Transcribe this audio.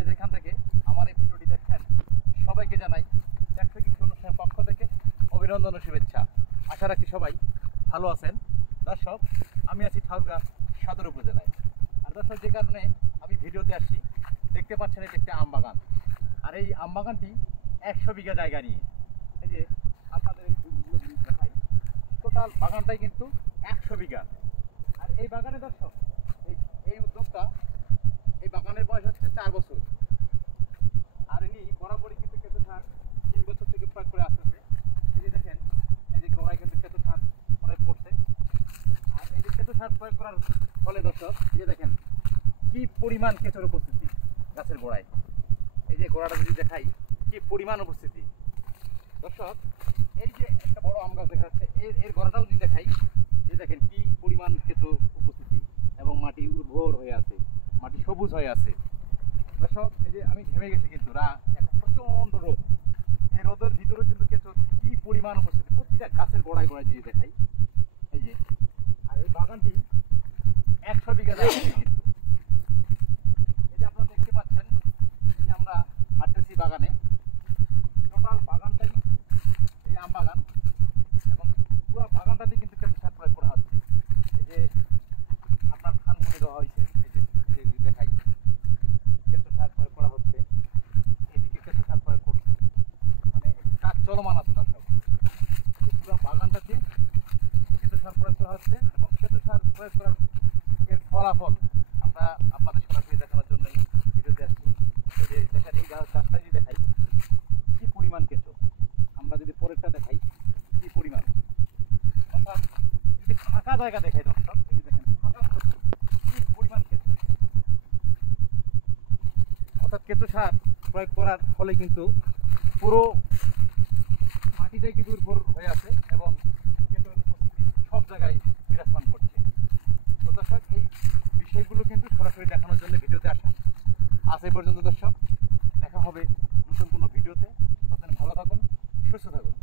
যে যেখান থেকে আমার এই ভিডিওটি দেখছেন সবাইকে জানাই ট্র্যাক্টর কৃষি অনুষ্ঠানের পক্ষ থেকে অভিনন্দন ও শুভেচ্ছা। আশা রাখছি সবাই ভালো আছেন। দর্শক, আমি আছি ঠাকুরগাঁ সদর উপজেলায়। আর দর্শক, যে কারণে আমি ভিডিওতে আসছি, দেখতে পাচ্ছেন এটা একটি আম বাগান। আর এই আম বাগানটি 100 বিঘা জায়গা নিয়ে। এই যে আপনাদের এই ফুলগুলো দেখাই, টোটাল বাগানটাই কিন্তু 100 বিঘা। আর এই বাগানে দর্শক, এই উদ্যোক্তা, এই বাগানের বয়স হচ্ছে 4 বছর। আর ইনি বরাবরই কিন্তু কেঁচো সার 3 বছর থেকে প্রয়োগ করে আসতেছে। এই যে দেখেন, এই যে গোড়ায় কিন্তু কেঁচো সার প্রয়োগ করছে। আর এই যে কেঁচো সার প্রয়োগ করার ফলে দর্শক, এই যে দেখেন কি পরিমাণ কেঁচোর উপস্থিতি গাছের গোড়ায়। এই যে গোড়াটা যদি দেখাই, কি পরিমাণ উপস্থিতি দর্শক। এই যে একটা বড় আম গাছ দেখা যাচ্ছে, এর গোড়াটাও যদি দেখাই, এই দেখেন কি পরিমাণ কেঁচো উপস্থিতি এবং মাটি উর্বর হয়ে আছে, মাটি সবুজ হয়ে আছে। দর্শক, এই যে আমি ঘেমে গেছি কিন্তু এখন প্রচন্ড রোদ। এই রোদের ভিতরে কিন্তু কেঁচো কি পরিমাণ উপস্থিতি প্রতিটা গাছের গোড়ায় গোড়ায় যদি দেখাই। এই যে, আর এই বাগানটি 100 বিঘা জায়গা কিন্তু। এই যে আপনারা দেখতে পাচ্ছেন, এই যে আমরা হাঁটতেছি বাগানে, টোটাল বাগানটাই এই আম বাগান এবং পুরো বাগানটাতে কিন্তু কেঁচো সার প্রয়োগ করা হচ্ছে। এই যে আপনার ধান করে দেওয়া হয়েছে, এই যে দেখাই কেঁচো সার প্রয়োগ করা হচ্ছে, এইদিকে কেঁচো সার প্রয়োগ করছে, মানে কাজ চলমান আছে দর্শক। পুরো বাগানটাতে কেঁচো সার প্রয়োগ করা হচ্ছে এবং কেঁচো সার প্রয়োগ করার এর ফলাফল আমরা আপনাদের সরাসরি দেখানোর জন্যই ভিডিওতে আসছি। এই যে দেখেন, এই গাছটা যদি দেখাই কি পরিমাণ কেঁচো, আমরা যদি পরেরটা দেখাই কি পরিমাণ, অর্থাৎ যদি ফাঁকা জায়গা দেখাই দর্শক, এই যে দেখেন ফাঁকা কি পরিমাণ কেঁচো। অর্থাৎ কেঁচো সার প্রয়োগ করার ফলে কিন্তু পুরো মাটিটাই কিন্তু উর্বর হয়ে আছে এবং কেঁচোর উপস্থিতি সব জায়গায় বিরাজমান করছে। তো দর্শক, এই বিষয়গুলো কিন্তু সরাসরি দেখানোর জন্য ভিডিওতে আসা। আজ এই পর্যন্ত দর্শক, দেখা হবে নতুন কোনো ভিডিওতে। ততদিন ভালো থাকুন, সুস্থ থাকুন।